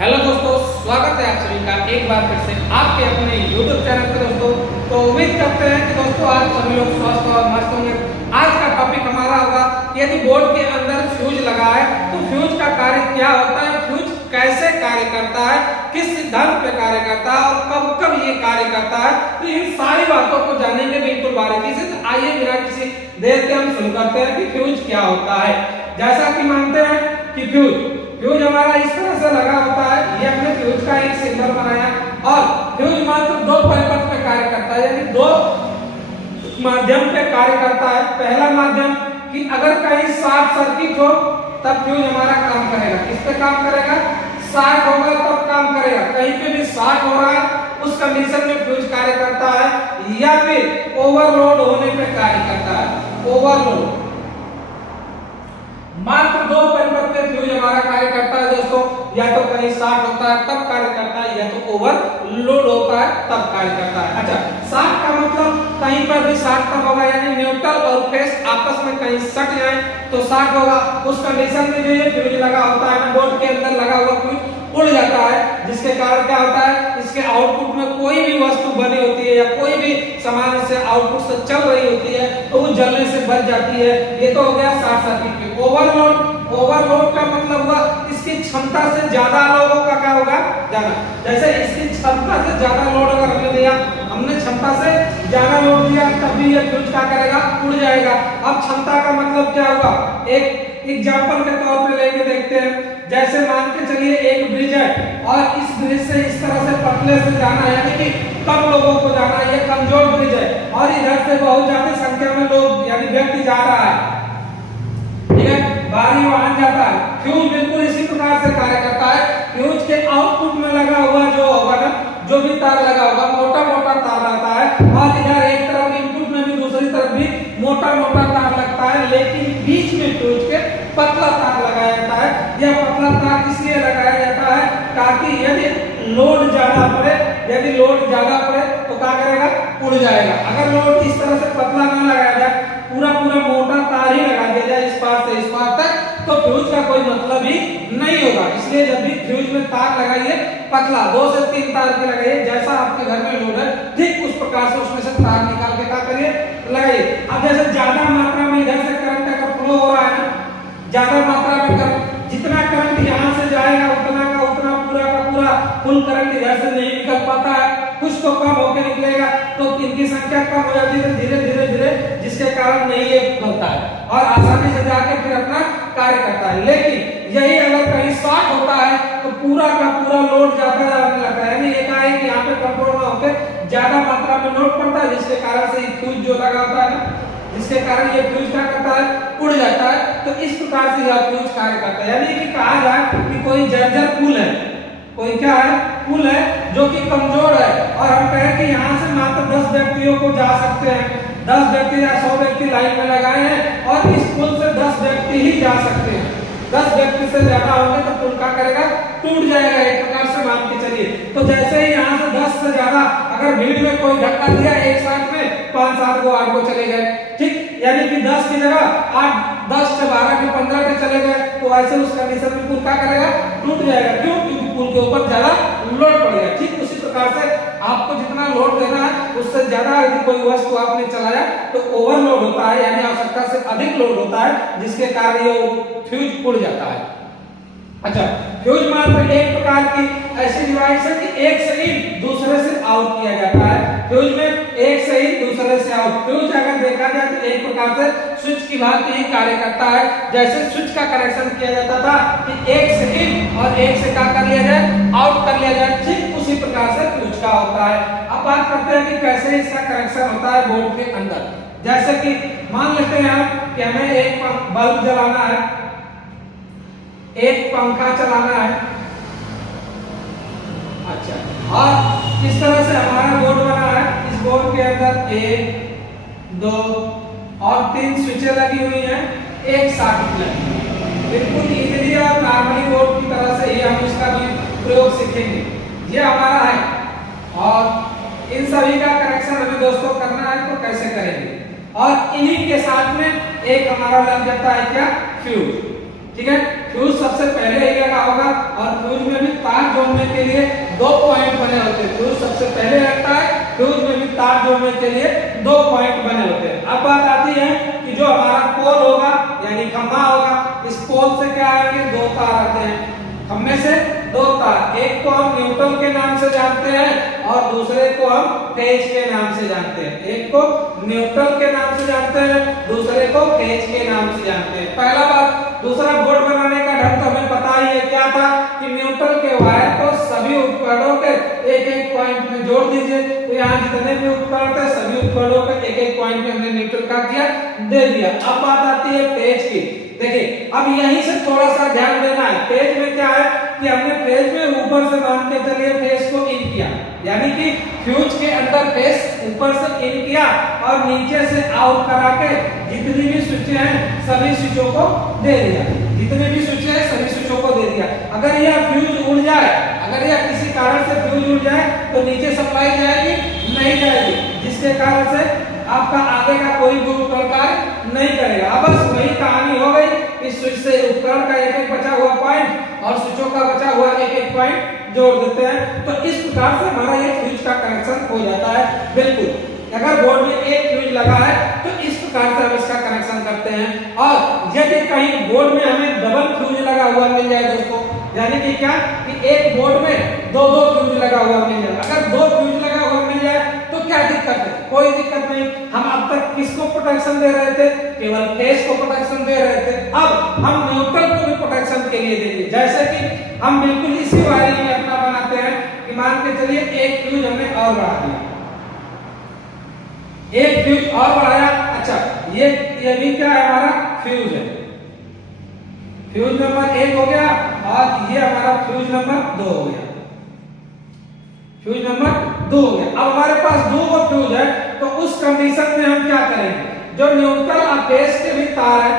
Hello दोस्तों, स्वागत है आप सभी का एक बार फिर से आपके अपने YouTube चैनल पर दोस्तों। तो उम्मीद करते हैं कि दोस्तों आज सभी लोग स्वस्थ और मस्त होंगे। आज का टॉपिक हमारा होगा कि यदि बोर्ड के अंदर फ्यूज लगा है तो फ्यूज का कार्य क्या होता है, फ्यूज कैसे कार्य करता है, किस सिद्धांत पे कार्य करता है और कब कब ये कार्य करता है। तो इन सारी बातों को जानेंगे बिल्कुल बारीकी से। तो आइए बिना किसी देर के हम शुरू करते हैं कि फ्यूज क्या होता है। जैसा कि मानते हैं कि फ्यूज हमारा इस तरह से लगा होता है। ये हमने फ्यूज का एक सिंबल बनाया और फ्यूज मात्र दो परिपथ पे कार्य करता है, यानी दो माध्यम पे कार्य करता है। पहला माध्यम कि अगर कहीं शॉर्ट सर्किट हो तब फ्यूज हमारा काम करेगा। किस पे काम करेगा? शॉर्ट होगा तब काम करेगा। कहीं पे भी शॉर्ट हो रहा है उस कंडीशन में फ्यूज कार्य करता है, या फिर ओवरलोड होने पे कार्य करता है। ओवरलोड मात्र दो परिपथ पे फ्यूज हमारा कार्य करता है दोस्तों। या तो कहीं शॉर्ट होता है तब कार्य करता है, या तो ओवरलोड होता है तब कार्य करता है। अच्छा, शॉर्ट का मतलब कहीं पर भी शॉर्ट तब होगा, यानी न्यूट्रल और फेस आपस में कहीं सट जाए तो शॉर्ट होगा। उस कंडीशन में जो ये फ्यूज लगा होता है ना, बोर्ड के अंदर लगा हुआ फ्यूज उड़ जाता है, जिसके कारण क्या होता है, इसके आउटपुट में कोई भी वस्तु बनी होती है या कोई भी सामान इससे आउटपुट से चल रही होती है तो वो जलने से बच जाती है। ये तो हो गया शॉर्ट सर्किट पे। ओवरलोड का मतलब हुआ इसकी क्षमता से ज्यादा लोगों का क्या होगा, ज्यादा। जैसे इसकी क्षमता से ज्यादा लोड अगर हमने दिया, हमने क्षमता से ज्यादा लोड दिया तब भी ये फ्यूज क्या करेगा, उड़ जाएगा। अब क्षमता का मतलब क्या हुआ, एक एग्जांपल के तौर पे लेके देखते हैं। जैसे मान के चलिए एक ब्रिज है और इस ब्रिज से इस तरह से पतले से जाना है, यानी कि कम लोगों को जाना है, ये कमजोर ब्रिज है और इधर से बहुत ज्यादा संख्या में लोग यानी व्यक्ति जा रहा है, ठीक है, भारी वाहन जाता है। फ्यूज बिल्कुल इसी प्रकार से कार्य करता है। फ्यूज के आउटपुट में लगा हुआ जो होगा ना, जो भी तार लगा होगा, मोटा मोटा तार रहता है और इधर एक तरफ इनपुट में भी दूसरी तरफ भी मोटा मोटा तार लगता है, लेकिन बीच में फ्यूज के पतला तार लगाया जाता है। यह पतला तार इसलिए लगाया जाता है ताकि यदि लोड ज्यादा पड़े, यदि लोड ज्यादा पड़े तो क्या करेगा, उड़ जाएगा। अगर लोड इस तरह से पतला ना लगाया जाए, पूरा पूरा मोटा तार ही लगा दिया जाए इस पार से इस पार तक, तो फ्यूज का कोई मतलब ही नहीं होगा। इसलिए जब भी फ्यूज में तार लगाइए पतला 2 से 3 तार के लगाइए। जैसा आपके घर में लोड है ठीक उस प्रकार से उसमें से तार निकाल के क्या करिए, लगाइए। अब जैसे ज्यादा मात्रा में इधर से करंट अगर फ्लो हो रहा है ना, ज्यादा मात्रा में करंट, जितना करंट यहाँ से जाएगा उतना का उतना पूरा का पूरा फुल करंट इधर से नहीं निकल पाता है, कुछ तो कम होकर निकलेगा, तो इनकी संख्या कम हो जाती है धीरे धीरे धीरे, जिसके कारण नहीं ये बनता है और आसानी से जाके फिर अपना कार्य करता है। लेकिन यही अगर कहीं शॉर्ट होता है तो पूरा का पूरा लोड जाता जाने लगता है, यानी एकाएक यहाँ पे कंट्रोल ना होकर ज्यादा मात्रा में लोड पड़ता है, जिसके कारण से फ्यूज जो लगा होता है ना, जिसके कारण ये फ्यूज क्या करता है, उड़ जाता है। तो इस प्रकार से यह फ्यूज कार्य करता है। यानी कि कहा जाए कि कोई जर्जर पुल है, कोई क्या है, पुल है जो कि कमजोर है और हम कहें कि यहाँ से मात्र 10 व्यक्तियों को जा सकते हैं, 10 व्यक्ति या 100 व्यक्ति लाइन में लगाए हैं और इस पुल से 10 व्यक्ति ही जा सकते हैं। 10 व्यक्ति से ज्यादा होंगे तो पुल क्या करेगा, टूट जाएगा, एक प्रकार से मान के चलिए। तो जैसे ही यहाँ से 10 से ज्यादा अगर भीड़ में कोई धक्का दिया एक साथ में, 5-7 को 8 को चले गए, ठीक, यानी कि 10 की जगह 8, 10 से 12 के 15 के चले गए, तो ऐसे उस कंडीशन में पुल क्या करेगा, टूट जाएगा। क्यों? क्योंकि पुल के ऊपर ज्यादा लोड पड़ेगा। ठीक उसी प्रकार से आपको जितना लोड देना है उससे ज्यादा यदि कोई वस्तु आपने चलाया तो ओवरलोड होता है, यानी आवश्यकता से अधिक लोड होता है, जिसके कारण ये फ्यूज उड़ जाता है। अच्छा, फ्यूज मात्र एक प्रकार की ऐसी डिवाइस है कि एक से इन दूसरे से आउट किया जाता है। फ्यूज में एक से इन दूसरे से आउट। फ्यूज अगर देखा जाए तो एक प्रकार से स्विच की भांति ही कार्य करता है। जैसे स्विच का कनेक्शन किया जाता था कि एक से इन और एक से क्या कर लिया जाए, आउट कर लिया जाए, ठीक उसी प्रकार से फ्यूज का होता है। अब बात करते हैं कि कैसे इसका कनेक्शन होता है बोर्ड के अंदर। जैसे कि मान लेते हैं हम कि हमें एक बल्ब जलाना है, एक पंखा चलाना है, अच्छा, और इस तरह से हमारा बोर्ड बना है। इस बोर्ड के अंदर 1, 2 और 3 स्विचें लगी हुई हैं, एक सॉकेट लगी हुई है। बिल्कुल इजीली और नॉर्मली बोर्ड की तरह से ही हम इसका भी प्रयोग सीखेंगे। ये हमारा है और इन सभी का कनेक्शन हमें दोस्तों करना है, तो कैसे करेंगे, और इन्हीं के साथ में एक हमारा लग जाता है क्या, फ्यूज। ठीक है, फ्यूज सबसे पहले ही लगा होगा और फ्यूज में भी तार पहले लगता है, फ्यूज में भी तार जोड़ने के लिए 2 पॉइंट बने होते हैं। अब बात आती है कि जो हमारा पोल होगा यानी खंभा होगा, इस पोल से क्या आएंगे, 2 तार आते हैं, खंभे से 2 तार, एक को हम न्यूट्रल के नाम से जानते हैं और दूसरे को हम फेज के नाम से जानते हैं। एक को न्यूट्रल के नाम से जानते हैं, दूसरे को फेज के नाम से जानते हैं। पहला बात, दूसरा बोर्ड बनाने का ढंग तो हमें पता ही है, क्या था कि न्यूट्रल के वायर को सभी उपकरणों के एक एक पॉइंट में जोड़ दीजिए। तो यहाँ जितने भी उपकरण थे सभी उपकरणों के एक एक पॉइंट में हमने न्यूट्रल का किया, दे दिया। अब बात आती है फेज की। देखिए अब यहीं से थोड़ा सा ध्यान देना है। फेज में क्या है कि हमने फेज में ऊपर से मान के चलिए फेज को इन किया, यानी कि फ्यूज के अंदर फेज ऊपर से इन किया और नीचे से आउट करा के जितनी भी स्विच हैं सभी स्विचों को दे दिया, जितने भी स्विच हैं सभी स्विचों को दे दिया। अगर यह फ्यूज उड़ जाए, अगर यह किसी कारण से फ्यूज उड़ जाए तो नीचे सप्लाई जाएगी, नहीं जाएगी, जिसके कारण से आपका आगे का कोई भी उपकरण कार्य नहीं करेगा। अब बस वही कहानी हो गई, इस स्विच से उपकरण का एक एक बचा हुआ पॉइंट और स्विचों का बचा हुआ एक एक पॉइंट जोड़ देते हैं। तो इस प्रकार से हमारा ये फ्यूज का कनेक्शन हो जाता है। बिल्कुल अगर बोर्ड में एक फ्यूज लगा है तो इस प्रकार से हम इसका कनेक्शन करते हैं। और यदि कहीं बोर्ड में हमें डबल फ्यूज लगा हुआ मिल जाए दोस्तों, यानी कि क्या कि एक बोर्ड में 2-2 फ्यूज लगा हुआ मिल जाए, अगर 2 फ्यूज लगा हुआ मिल जाए तो क्या दिक्कत है, कोई दिक्कत नहीं। हम अब तक किसको प्रोटेक्शन दे रहे थे, केवल फेज को प्रोटेक्शन दे रहे थे, अब हम न्यूट्रल को भी प्रोटेक्शन के लिए देंगे। जैसे कि हम बिल्कुल इसी वायरिंग में अपना बनाते हैं कि मान के चलिए एक फ्यूज हमने और बढ़ा दिया, एक फ्यूज और बढ़ाया। अच्छा ये भी क्या है, हमारा फ्यूज है, फ्यूज नंबर 1 हो गया और ये हमारा फ्यूज नंबर 2 हो गया, फ्यूज नंबर 2 हो गया। अब हमारे पास 2 फ्यूज है तो उस कंडीशन में हम क्या करेंगे, जो न्यूट्रल और बेस के भी तार है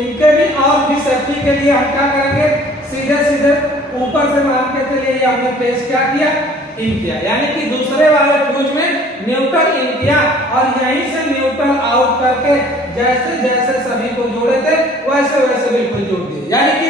इनके भी और भी सेफ्टी के लिए हम क्या करेंगे, सीधे सीधे ऊपर से मान के चलिए ये हमने बेस क्या किया, इन किया, यानी कि दूसरे वाले फ्यूज में न्यूट्रल इन किया और यहीं से न्यूट्रल आउट करके जैसे जैसे सभी को जोड़े थे वैसे वैसे बिल्कुल जोड़ दिए। यानी कि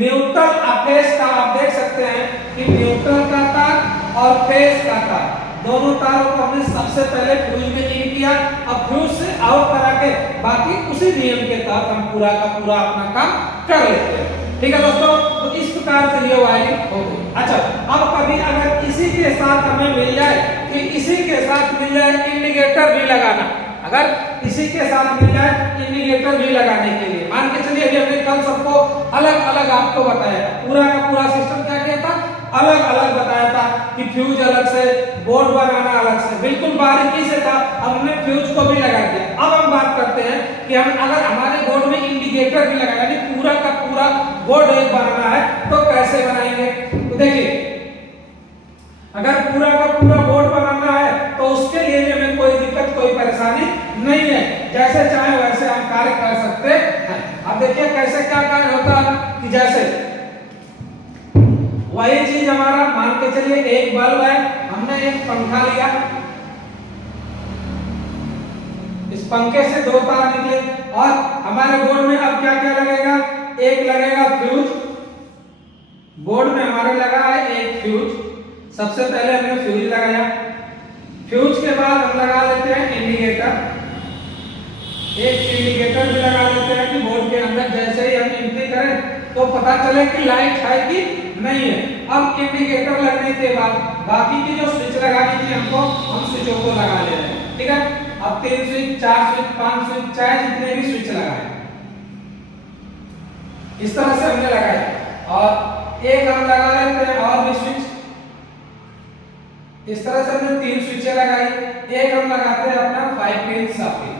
न्यूट्रल और फेज का आप देख सकते हैं कि न्यूट्रल का तार और फेज का तार दोनों तारों को हमने सबसे पहले फ्यूज में इन किया और फ्यूज से आउट करा के बाकी उसी नियम के तहत हम पूरा का पूरा अपना काम कर लेते हैं। ठीक है दोस्तों, तो इस प्रकार से ये वायरिंग हो गई। अच्छा अब कभी अगर इसी के साथ हमें मिल जाए कि इसी के साथ मिल जाए इंडिकेटर भी लगाना, अगर इसी के साथ मिल जाए इंडिकेटर भी लगाने के लिए, मान के चलिए अभी हमने कल सबको अलग अलग आपको बताया, पूरा का पूरा सिस्टम क्या किया था, अलग अलग बताया था कि फ्यूज अलग से, बोर्ड बनाना अलग से, बिल्कुल बारीकी से था। हमने फ्यूज को भी लगा दिया। अब हम बात करते हैं कि हम अगर हमारे बोर्ड में इंडिकेटर भी लगाना है, पूरा का पूरा बोर्ड एक बनाना है तो कैसे बनाएंगे। तो देखिए अगर पूरा का पूरा बोर्ड बनाना है तो उसके लिए भी हमें कोई दिक्कत कोई परेशानी नहीं है, जैसे चाहे वैसे हम कार्य कर सकते हैं। अब देखिए कैसे क्या कार्य होता है कि जैसे वही चीज हमारा मान के चलिए एक बल्ब है, हमने एक पंखा लिया, इस पंखे से 2 तार निकले और हमारे बोर्ड में अब क्या क्या लगेगा, एक लगेगा फ्यूज, बोर्ड में हमारे लगा है एक फ्यूज। सबसे पहले हमने फ्यूज लगाया, फ्यूज के बाद हम लगा लेते हैं इंडिकेटर, एक इंडिकेटर भी लगा लेते हैं कि बोर्ड के अंदर जैसे ही हम एंट्री करें तो पता चले कि लाइट है कि नहीं है। अब इंडिकेटर लगने के बाद बाकी की जो स्विच लगानी थी हमको, हम स्विचों को लगा ले रहे हैं। ठीक है, अब 3 स्विच, 4 स्विच, 5 स्विच, चाहे जितने भी स्विच लगाए इस तरह से हमने लगाया और एक हम लगा लेते हैं और भी स्विच, इस तरह से हमने 3 स्विचें लगाई। एक हम लगाते हैं अपना 5 पिन सॉकेट,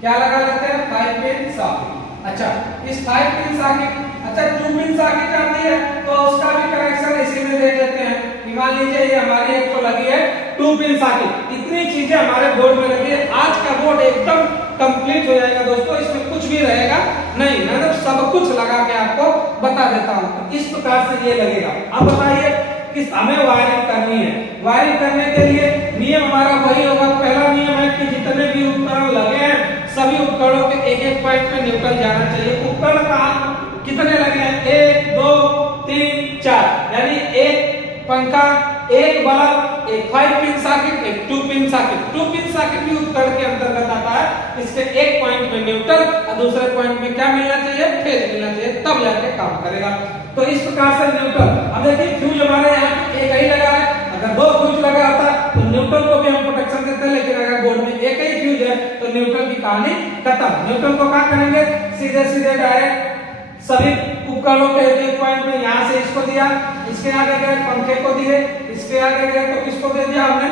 क्या लगा लेते हैं 5 पिन सॉकेट। अच्छा इस 5 पिन सॉकेट, अच्छा 2 पिन सॉकेट आती है तो उसका भी कनेक्शन इसी में देख लेते हैं। मान लीजिए ये हमारी एक तो लगी है 2 पिन सॉकेट, इतनी चीजें हमारे बोर्ड में लगी है। आज का बोर्ड एकदम कंप्लीट हो जाएगा दोस्तों, इसमें कुछ भी रहेगा नहीं, मैं तो सब कुछ लगा के आपको बता देता हूँ। इस प्रकार से ये लगेगा। अब बताइए कि हमें वायरिंग करनी है, वायरिंग करने के लिए नियम हमारा वही होगा। पहला नियम है कि जितने भी उपकरण लगे हैं सभी उपकरणों के एक एक पॉइंट में न्यूट्रल जाना चाहिए। उपकरण कहाँ कितने लगे हैं, 1 2 3 4, यानी एक पंखा, एक बल्ब, एक 5 पिन सॉकेट, एक 2 पिन सॉकेट। 2 पिन सॉकेट भी उपकरण के अंतर्गत आता है। इसके एक पॉइंट में न्यूट्रल और दूसरे पॉइंट में क्या मिलना चाहिए, फेज मिलना चाहिए, तब जाके काम करेगा। तो इस प्रकार से न्यूट्रल, अब देखिए फ्यूज हमारे यहाँ पे एक ही लगा है, अगर 2 फ्यूज लगा होता तो न्यूट्रल को भी हम प्रोटेक्शन देते हैं, लेकिन अगर बोर्ड में एक ही फ्यूज है तो न्यूट्रल की कहानी खत्म। न्यूट्रल को क्या करेंगे, सीधे सीधे डायरेक्ट सभी उपकरणों के एक पॉइंट में यहाँ से इसको दिया, इसके आगे गए पंखे को दिए, इसके आगे गए तो किसको दे दिया हमने,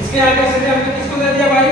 इसके आगे से हमने किसको दे दिया भाई,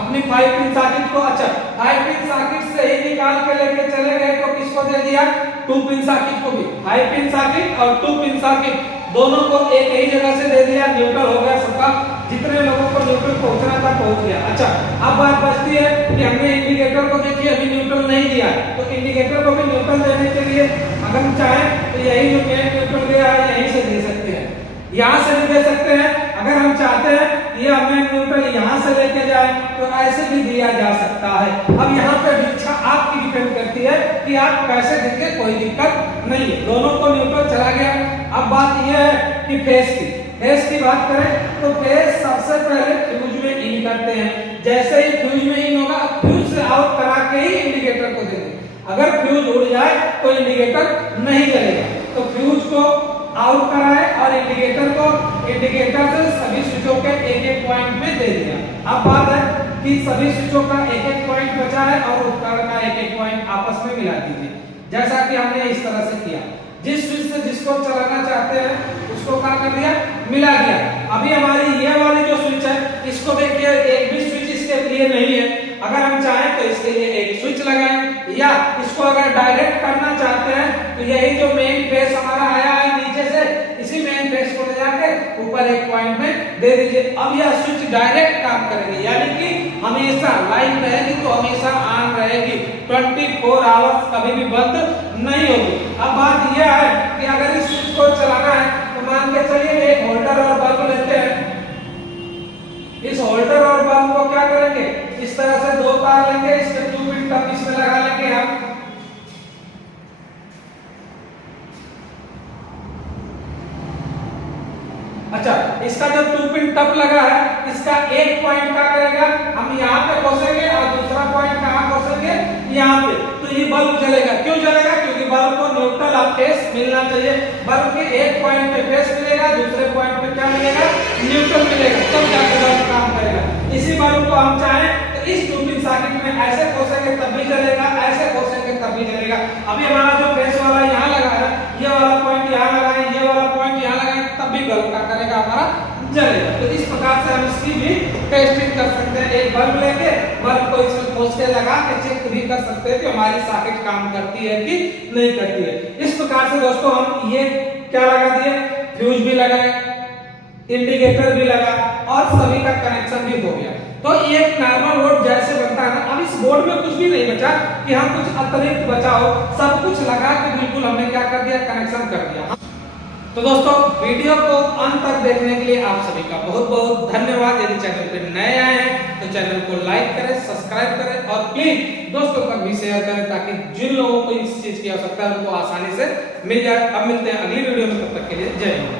अपनी 5 पिन सॉकेट को। अच्छा 5 पिन सॉकेट से ही निकाल के लेके चले गए तो किसको दे दिया, 2 पिन सॉकेट को भी। 5 पिन सॉकेट और 2 पिन सॉकेट दोनों को एक ही जगह से दे दिया, न्यूट्रल हो गया सबका, जितने लोगों को न्यूट्रल पहुंचना था पहुंच गया। अच्छा अब बात बचती है कि हमने इंडिकेटर को देखिए अभी न्यूट्रल नहीं दिया, तो इंडिकेटर को भी न्यूट्रल देने के लिए अगर हम चाहें तो यही जो मेन न्यूट्रल दिया है यहीं से दे सकते हैं, यहाँ से भी दे सकते हैं। अगर हम चाहते हैं ये हमें न्यूट्रल यहाँ से लेके जाए तो ऐसे भी दिया जा सकता है। अब यहाँ पे इच्छा आपकी डिपेंड करती है कि आप कैसे देंगे, कोई दिक्कत नहीं है, दोनों को न्यूट्रल चला गया। अब बात यह है कि फेस की बात करें तो फेस सबसे पहले फ्यूज में इन करते हैं। जैसे ही फ्यूज में इन होगा, फ्यूज से आउट करा के ही इंडिकेटर को देंगे। अगर फ्यूज उड़ जाए तो इंडिकेटर नहीं जलेगा, तो फ्यूज को आउट कराए और इंडिकेटर से सभी स्विचों के एक एक पॉइंट में दे दिया। अब बात है कि सभी स्विचों का एक एक पॉइंट बचा है और उपकरण का एक एक पॉइंट आपस में मिला दीजिए, जैसा कि हमने इस तरह से किया। जिस स्विच से जिसको चलाना चाहते हैं उसको क्या कर दिया, मिला दिया। अभी हमारी ये वाली जो स्विच है इसको देखिए, एक भी स्विच इसके लिए नहीं है। अगर हम चाहें तो इसके लिए एक स्विच लगाएं, या इसको अगर डायरेक्ट करना चाहते हैं तो यही जो मेन फेस हमारा आया है नीचे से, इसी मेन फेस को ले जाके ऊपर एक पॉइंट में दे दीजिए। अब यह स्विच डायरेक्ट काम करेगी, यानी कि हमेशा लाइन रहेगी तो हमेशा ऑन रहेगी, 24 आवर्स कभी भी बंद नहीं होगी। अब बात यह है कि अगर इस स्विच को चलाना है तो मान के चलिए एक होल्डर और बल्ब लेते हैं। इस होल्डर और बल्ब को क्या करेंगे, इस तरह से 2 तार लेंगे, इसके 2 पिन टप इसमें लगा लेंगे हम। अच्छा इसका जो 2 पिन टप लगा है, इसका एक पॉइंट क्या करेगा, हम यहाँ पे खोसेंगे और दूसरा पॉइंट कहाँ खोसेंगे, यहाँ पे। तो ये बल्ब जलेगा, क्यों जलेगा, क्योंकि बल्ब को न्यूट्रल और फेस मिलना चाहिए। बल्ब के एक पॉइंट पे फेस मिलेगा, दूसरे पॉइंट पे क्या मिलेगा, न्यूट्रल मिलेगा, तब जाकर बल्ब काम करेगा। इसी बल्ब को हम चाहें तो इस 2 पिन सॉकेट में ऐसे खोसेंगे तब भी जलेगा, ऐसे खोसेंगे तब भी जलेगा। अभी हमारा जो फेस वाला यहाँ लगा है, ये वाला पॉइंट यहाँ लगाए, ये वाला पॉइंट यहाँ लगाए, तब भी बल्ब का करेगा हमारा जलेगा। तो इस प्रकार से हम इसकी भी टेस्टिंग कर सकते हैं। एक बल्ब लेके बल्ब को इसमें खोस के लगा के चेक भी कर सकते हैं कि हमारी सॉकेट काम करती है कि नहीं करती है। इस प्रकार से दोस्तों हम ये क्या लगा दिए, फ्यूज भी लगाए, इंडिकेटर भी लगा और सभी का कनेक्शन भी हो गया। तो ये एक नॉर्मल बोर्ड जैसे बनता है ना, अब इस बोर्ड में कुछ भी नहीं बचा कि हम कुछ अतिरिक्त बचा हो, सब कुछ लगा के बिल्कुल हमने क्या कर दिया, कनेक्शन कर दिया। तो दोस्तों वीडियो को अंत तक देखने के लिए आप सभी का बहुत बहुत धन्यवाद। यदि चैनल पे नए आए हैं तो चैनल को लाइक करें, सब्सक्राइब करें और प्लीज दोस्तों तक भी शेयर करें, ताकि जिन लोगों को इस चीज की आवश्यकता है उनको आसानी से मिल जाए। अब मिलते हैं अगली वीडियो में, तब तक के लिए जय हिंद।